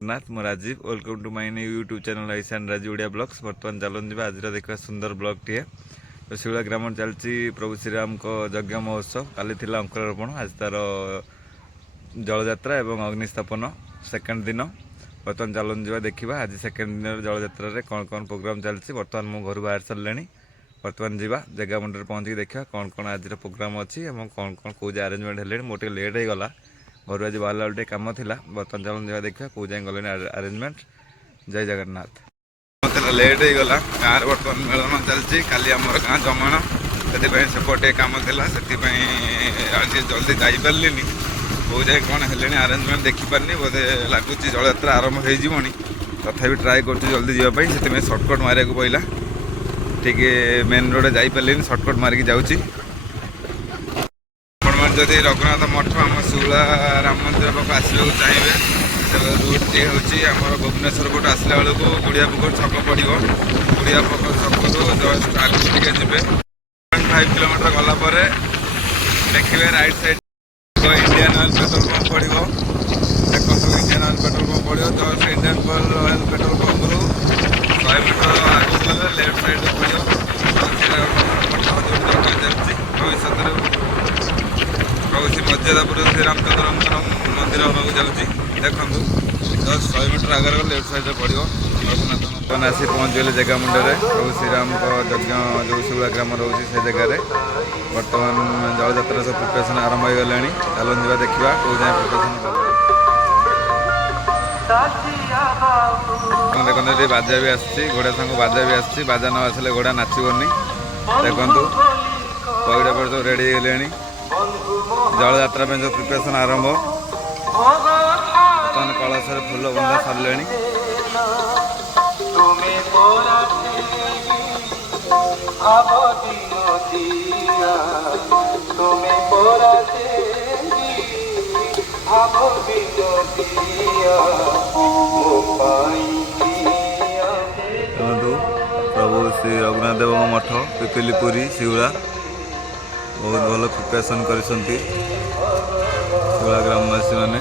नाथ मु Rajiv welcome to my new YouTube channel Ishan Rajiv Odia blogs. बर्तमान चलूँ जा आज देखा सुंदर ब्लॉग टे तो शिवला ग्राम चलती प्रभु श्रीराम को यज्ञ महोत्सव काली थिला अंकुरारोपण आज तार जलयात्रा एवं अग्निस्थापन सेकेंड दिन। बर्तमान चलूँ जा देखा आज सेकेंड दिन जलयात्रा कौन कौन प्रोग्राम चलती। बर्तमान मु घर बाहर सारे बर्तमान जा जगह मंडल पहुँचिक देखा कौन कौन आज प्रोग्राम अच्छी और कौन कौन कौ आरेंजमेंट है। मोटे लेट हो गला घर आज बाहर बेले कम था। बर्तमान चलूँ जा देखा कौ जाए गले आरेंजमेंट। जय जगन्नाथ। मतलब लेट हो गला गाँव बर्तमान मेलन चलती काली आम गाँ जमण से सेपटे कम थी आज जल्दी जापारे कौ जाए कौन है आरेंजमेंट देखिपारे बोधे लगुच जलयात्रा आरंभ हो तथा ट्राए कर जल्दी जावाई से सर्टकट मारे पड़ा ठीक मेन रोड जापारे सर्टकट मारिक जाऊँगी। जदि रघुनाथ मठ आम शिवला राम मंदिर पाक आसवा चाहिए रूट टी हूँ आम भुवनेश्वर कोट आसला बेलू गुड़िया पोखर छक पड़ो गुड़िया पोखर छक जस्ट आगे टे जी 5 किलोमीटर गलापर देखिए right side Indian oil petrol pump पड़ो देखो इंडियन ऑयल पेट्रोल पंप पड़ो just Indian oil petrol pump रू 100 मीटर आगे गले लेफ्ट साइड पड़ो चलती भविष्य प्रभु श्री मर्यादापुर श्रीरामचंद्र मंदिर होगा जाऊँगी देखो जस्ट 100 मीटर आगे लेफ्ट साइड पड़ो रघुनाथ आसी पहुँच गए जगह मुंडे प्रभु श्रीराम यज्ञ जो शिवला ग्राम रोचे से जगह बर्तमान जलयात्रा सब प्रिपेरेसन आरंभ हो गला। चलो जा देखा कौ जाए प्रिपेरेसन देखते ये बाजा भी आसी घोड़ा सांग बाजा भी आसी बाजा न आसले घोड़ा नाचबनी देखु पईड़ा पर सब रेडी होगले जलयात्रा जो प्रिपेरेसन आरंभ बर्तमान कलश फूल बंधा सारे प्रभु श्री रघुनाथ देव मठ पिपिलीपुरी शिवला बहुत भल प्रिपेरेसन कर शिवला ग्रामवासी मैंने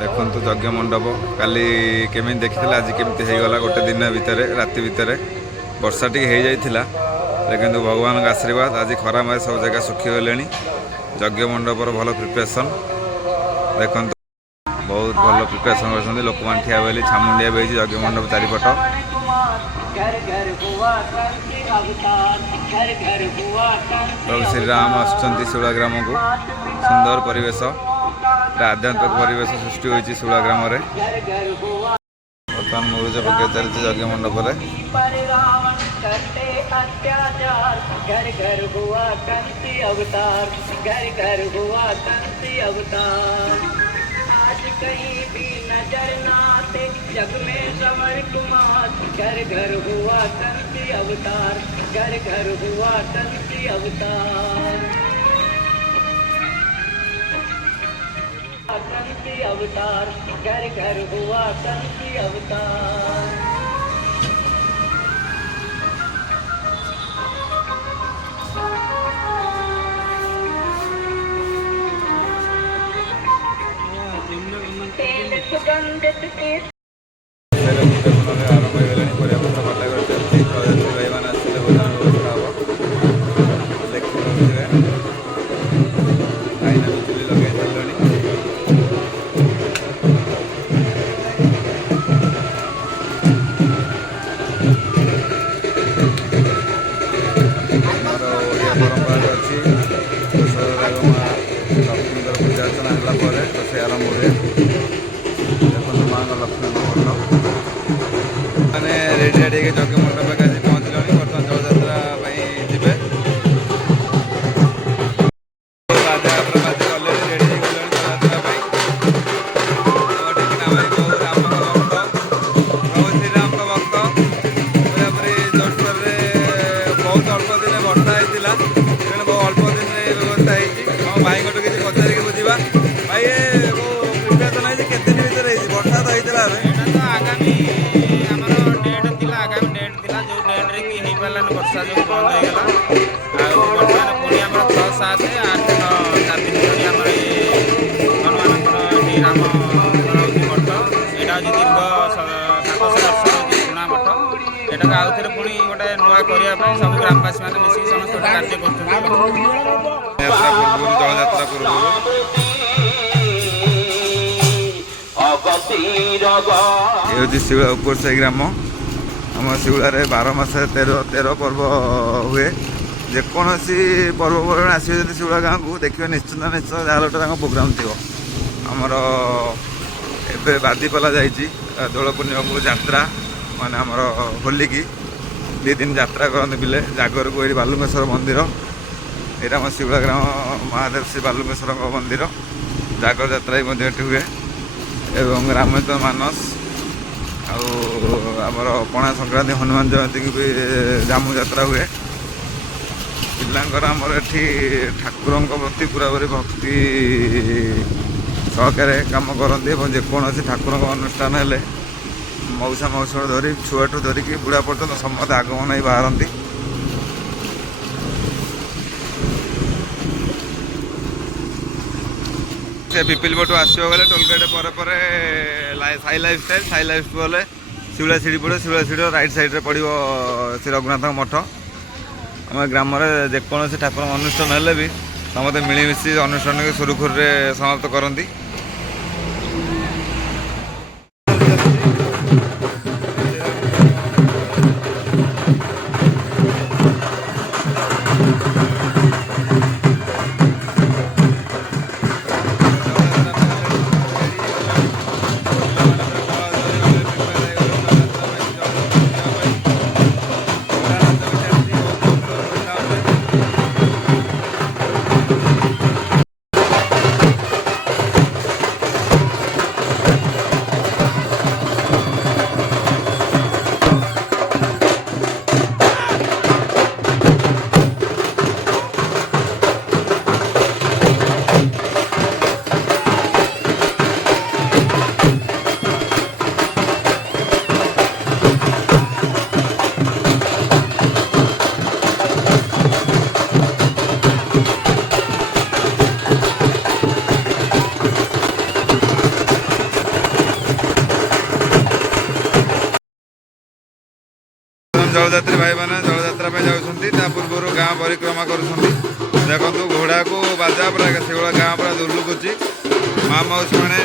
देखु यज्ञ मंडप काली केमी देखी आज केमती होगला गोटे दिन भितर राति भितर वर्षा टी हो जाता लेकिन भगवान का आशीर्वाद आज खरा मारे सब जगह सुखी गले। यज्ञ मंडपर भल प्रिपेरेसन देखु बहुत भल प्रिपेरेसन कर लोक मैंने ठिया बेली छामुंडिया भी यज्ञ मंडप चारिपट प्रभु श्रीराम आसुँच शिवला ग्राम को सुंदर परिवेश आध्यात्मिक परिवेश सृष्टि होती शिवला ग्राम बर्तमान मुरुज पकड़ चलती यज्ञ मंडप कहीं भी नजर ना आते जग में समर कुमार घर घर हुआ कंसी अवतार घर घर हुआ कंसी अवतार कंसी अवतार घर घर हुआ कंसी अवतार। सुगंधित आरंभ हो गला परिवार पता कर चलती भाई मैंने आसते भोजन व्यवस्था हम देखिए आईना भी चुली लगे सारे आमर ओडिया परंपरा अच्छी लक्ष्मी पूजा अर्चना होगा रोषे आरंभ हुए देखो माँ लक्ष्मी ଆଉଥରେ ପୁଣି ଗୋଟେ ନୂଆ କରିବା ପାଇଁ ସବୁ ଗ୍ରାମବାସୀ ମାନେ ମିଶିକି ସମସ୍ତେ ଗୋଟେ କାର୍ଯ୍ୟ କରୁଛନ୍ତି। ଯାତ୍ରା ପୂର୍ବରୁ ଦଳଯାତ୍ରା ପୂର୍ବରୁ ଏ ହେଉଛି ଶିଉଳା ଉପରସାହି ଗ୍ରାମ। ଆମ ଶିଉଳାରେ 12 ମାସରେ 13 ପର୍ବ ହୁଏ। ଯେକୌଣସି ପର୍ବପର୍ବାଣି ଆସିବେ ଯଦି ଶିଉଳା ଗାଁକୁ ଦେଖିବେ ନିଶ୍ଚିନ୍ତ ଯାହାହେଲେ ଗୋଟେ ତାଙ୍କ ପ୍ରୋଗ୍ରାମ୍ ଥିବ। ଆମର ଏବେ ବାଦିପାଲା ଯାଇଛି ଦୋଳ ପୂର୍ଣ୍ଣିମାକୁ ଯାତ୍ରା ମାନେ ଆମର ହୋଲିକି 2 ଦିନ ଯାତ୍ରା କରନ୍ତି ପିଲେ ଜାଗରକୁ। ଏଠି ବାଲୁଙ୍ଗେଶ୍ୱର ମନ୍ଦିର, ଏଇଟା ଆମ ଶିଉଳା ଗ୍ରାମ ମହାଦେବ ଶ୍ରୀ ବାଲୁଙ୍ଗେଶ୍ୱରଙ୍କ ମନ୍ଦିର। ଜାଗର ଯାତ୍ରା ବି ମଧ୍ୟ ଏଠି ହୁଏ ଏବଂ ରାମଚ ମାନସ ଆଉ ଆମର ପଣା ସଂକ୍ରାନ୍ତି ହନୁମାନ ଜୟନ୍ତୀକି ବି ଜାମୁ ଯାତ୍ରା ହୁଏ। ପିଲାଙ୍କର ଆମର ଏଠି ଠାକୁରଙ୍କ ପ୍ରତି ପୁରାପୁରି ଭକ୍ତି ସହକାରେ କାମ କରନ୍ତି ଏବଂ ଯେକୌଣସି ଠାକୁରଙ୍କ ଅନୁଷ୍ଠାନ ହେଲେ ମଉସା ମାଉସୀଙ୍କୁ ଧରି ଛୁଆଠୁ ଧରିକି ବୁଢ଼ା ପର୍ଯ୍ୟନ୍ତ ସମସ୍ତେ ଆଗମନ ହେଇ ବାହାରନ୍ତି। ସେ ପିପିଲ ପଟୁ ଆସିବ ଗଲେ ଟୋଲଗେଟ୍ ପରେ ସାଇ ଲାଇଫ୍ ଗଲେ ଶିଉଳା ସିଡ଼ି ପଡ଼ିବ। ଶିଉଳା ସିଡ଼ିର ରାଇଟ୍ ସାଇଡ଼୍ରେ ପଡ଼ିବ ଶ୍ରୀ ରଘୁନାଥଙ୍କ ମଠ। ଆମ ଗ୍ରାମରେ ଯେକୌଣସି ଠାକୁରଙ୍କ ଅନୁଷ୍ଠାନ ହେଲେ ବି ସମସ୍ତେ ମିଳିମିଶି ଅନୁଷ୍ଠାନକୁ ସୁରୁଖୁରୁରେ ସମାପ୍ତ କରନ୍ତି। ଜଳଯାତ୍ରୀ ଭାଇମାନେ ଜଳଯାତ୍ରା ପାଇଁ ଯାଉଛନ୍ତି, ତା ପୂର୍ବରୁ ଗାଁ ପରିକ୍ରମା କରୁଛନ୍ତି। ଦେଖନ୍ତୁ ଘୋଡ଼ାକୁ ବାଜା ପୁରା ଶିଉଳା ଗାଁ ପୁରା ଦୁଲୁକୁଛି। ମା ମାଉସୀ ମାନେ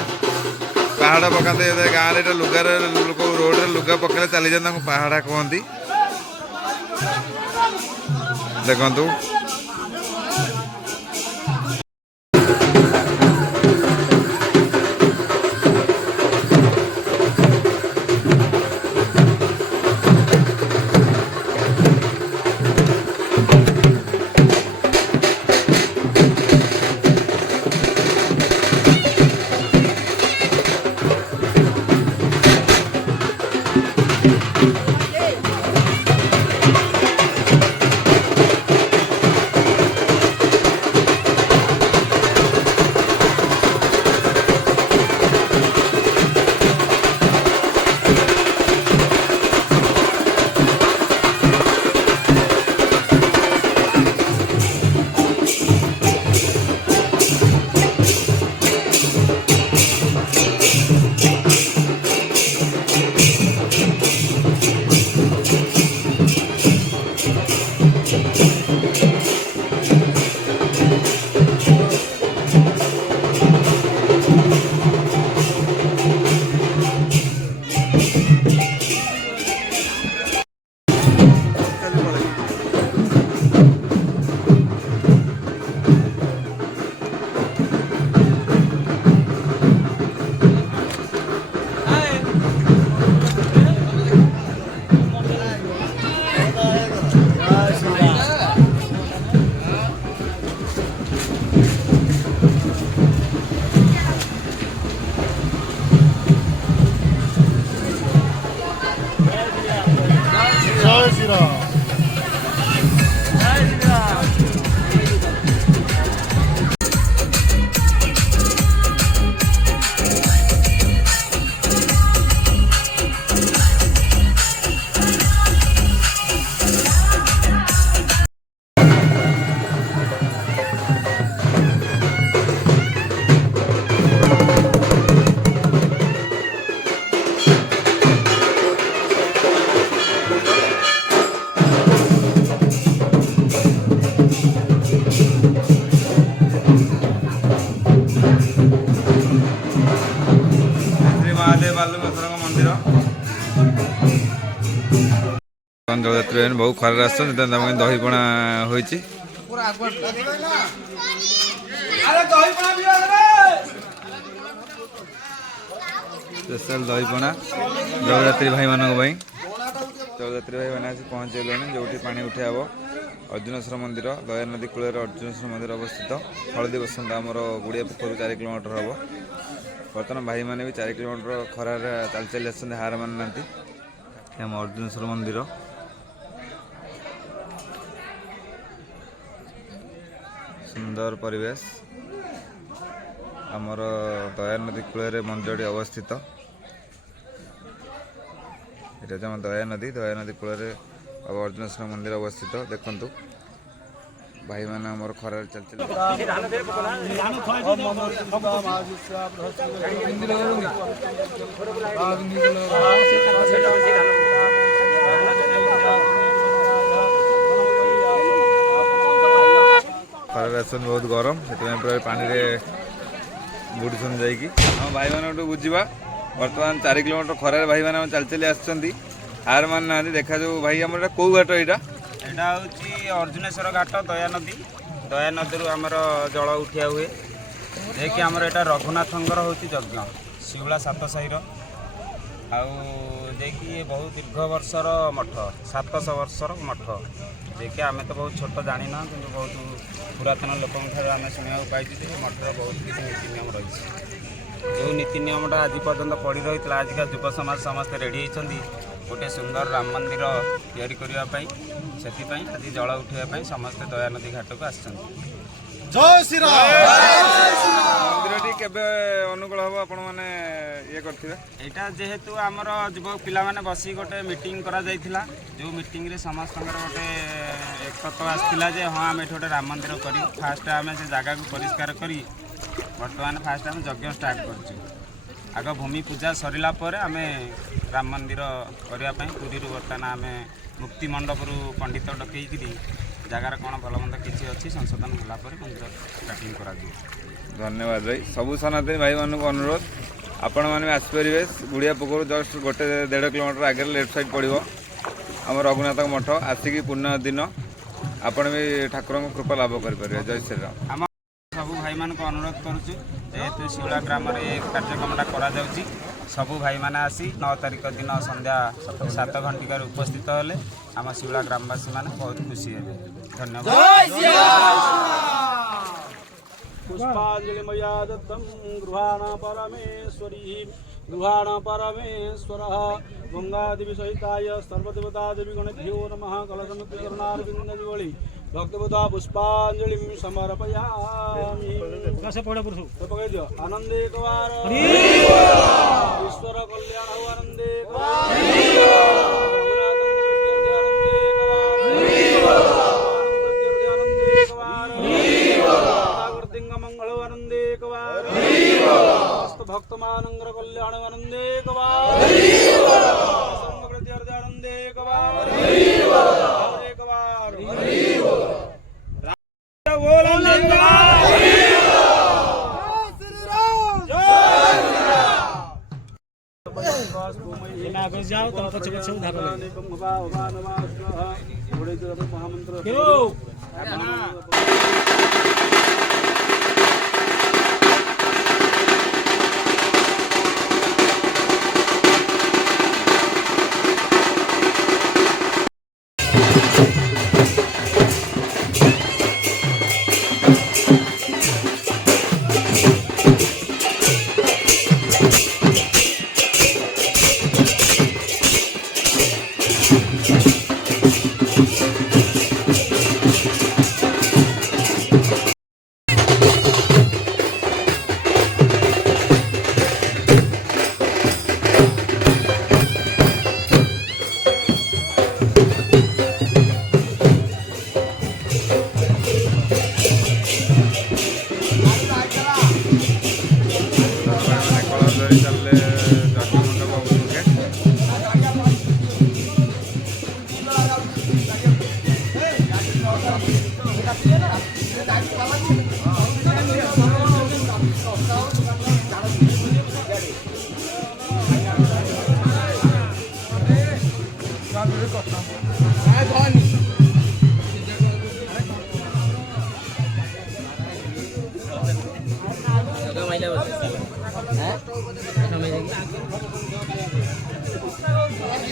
ପାହାଡ଼ ପକାନ୍ତି। ଗାଁରେ ଏଇଟା ଲୁଗାରେ ଲୋକ ରୋଡ଼ରେ ଲୁଗା ପକେଇଲେ ଚାଲିଯାନ୍ତି, ତାଙ୍କୁ ପାହାଡ଼ା କୁହନ୍ତି। ଦେଖନ୍ତୁ महादेव बालुकेश्वर मंदिर जलयात्री भाई बहुत खरार आस दही पणा हो स्पेशल दही पणा जलयात्री भाई मान जलयात्री भाई मैंने आसी पहुँचल जो पानी उठे हे अर्जुनेश्वर मंदिर दया नदी कूल अर्जुनेश्वर मंदिर अवस्थित हलदी बसंत आमर गुड़िया पोखर 4 किलोमीटर हम बर्तमान भाई मैंने भी 4 किलोमीटर खरार चली चली आस हार मान ना आम अर्जुनेश्वर मंदिर सुंदर परिवेश आमर दया नदी कूल मंदिर अवस्थित ये दया नदी कूल अब अर्जुनेश्वर मंदिर अवस्थित देखु भाई मैंने आम खरार चल खरार आसन बहुत गरम से पानी बुड़ुन जा भाई मान बुझा बर्तमान 4 किलोमीटर खरार भाई मैंने चल चली आसुँच हार मान ना देखा जो भाई आम कौ घाट यहाँ यहाँ हूँ अर्जुनेश्वर घाट दया नदी आमर जल उठिया हुए जेकि आमर यहाँ रघुनाथंकर हूँ यज्ञ शिवला 7 साहिर आकि बहुत दीर्घ वर्षर मठ 700 वर्षर मठ जेकि आम तो बहुत छोट जानी ना कि बहुत पुरातन लोकों आम शुणा पाई मठर बहुत किसी नीति नियम रही जो नीति नियमटा आज पर्यटन पड़ रही है आजिका युव समाज समस्ते रेडी होती गोटे सुंदर राम मंदिर तैयारी करने से आज जल उठाई समस्ते दया नदी घाट को आसर अनुकूल हम आपण मैंने ये करथिबे एटा जेहेतु आमर युवक पिला माने बसी गोटे मीटिंग करा जायथिला जो मीटिंग रे समस्त गोटे एकत्व आसथिला जे हाँ आम गोटे राम मंदिर करी फास्ट आम से जगह को परिष्कार करी बर्तमान फास्ट आम यज्ञ स्टार्ट करछु आग भूमि पूजा सरला पर आम राम मंदिर करने पुरी बर्तमान आम मुक्ति मंडप पंडित डकई जगार कौन भल मंद किसी अच्छी संशोधन होगापर मंदिर स्टार्टिंग करा धन्यवाद भाई सबू सनातनी भाई मानक अनुरोध आपण मैंने आसपारे गुड़िया पोखर जस्ट गोटे 1.5 किलोमीटर आगे लेफ्ट साइड पड़ो आम रघुनाथ मठ आसिक पूर्ण दिन आपण भी ठाकुर कृपा लाभ करें जय श्री राम सबू भाई मान अनुरोध करुचु जेहेतु शिवला ग्राम कार्यक्रमटा करा सबू भाई मैंने आसी 9 तारिख दिन संध्या 7 घंटिकार उपस्थित हेले आम शिवला ग्रामवासी मैंने बहुत खुशी हे धन्यवाद पुष्पांजलि मया दत्तं गृहाण परमेश्वरः गंगादेवी सहिताय सर्वदेवता देवी गणेभ्यो नमः कलशमुद्रकर्णारविन्दविवळि भक्तवता पुष्पांजलि समर्पयामि आनंदे कवार ईश्वर कल्याण आनंदे मंगल आनंदे कवार भक्त मानंगर कल्याण आनंदे कवार आनंदे कवार जाओ तुम पछ पछ उधार महामंत्र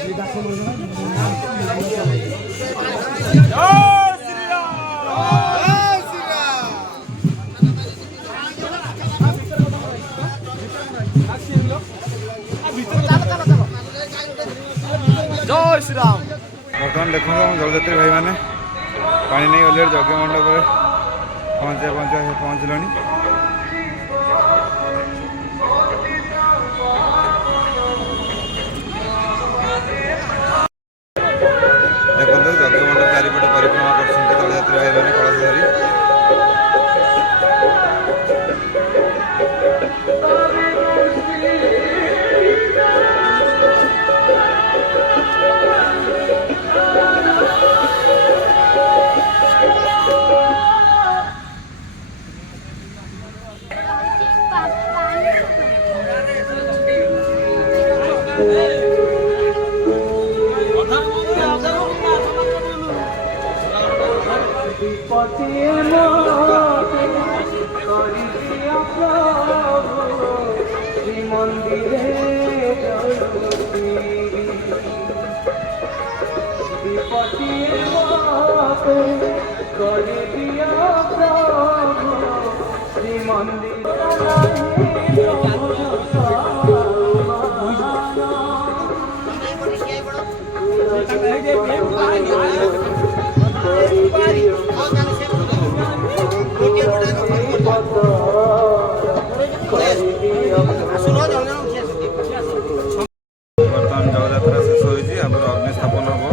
ଜୟ ଶ୍ରୀରାମ। ବର୍ତ୍ତମାନ ଦେଖନ୍ତୁ ଆମ ଜଳଯାତ୍ରୀ ଭାଇମାନେ ପାଣି ନେଇ ଗଲେ ଯଜ୍ଞ ମଣ୍ଡପରେ ପହଞ୍ଚିଲେଣି। ଦେଖନ୍ତୁ ଯଜ୍ଞ ମଣ୍ଡପ ଚାରିପଟେ ପରିକ୍ରମା କରୁଛନ୍ତି ଜଳଯାତ୍ରୀ ଭାଇମାନେ କଳସ ଧରି। ବର୍ତ୍ତମାନ ଜଳଯାତ୍ରା ଶେଷ ହୋଇଛି। ଆମର ଅଗ୍ନି ସ୍ଥାପନ ହେବ।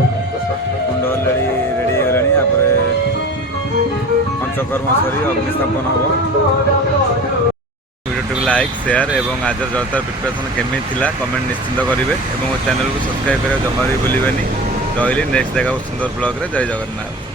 କୁଣ୍ଡ ଅଲରେଡ଼ି ରେଡ଼ି ହେଇଗଲାଣି। ତାପରେ ପଞ୍ଚକର୍ମ ସରି ଅଗ୍ନି ସ୍ଥାପନ ହେବ। ଭିଡ଼ିଓଟିକୁ ଲାଇକ୍ ସେୟାର ଏବଂ ଆଜିର ଜଳଯାତ୍ରା ପ୍ରିପାରେସନ୍ କେମିତି ଥିଲା କମେଣ୍ଟ ନିଶ୍ଚିନ୍ତ କରିବେ ଏବଂ ମୋ ଚ୍ୟାନେଲକୁ ସବସ୍କ୍ରାଇବ୍ କରିବାକୁ ଜମା ବି ଭୁଲିବେନି। ରହିଲି ନେକ୍ସଟ ଜାଗାକୁ ସୁନ୍ଦର ବ୍ଲଗ୍ରେ। ଜୟ ଜଗନ୍ନାଥ।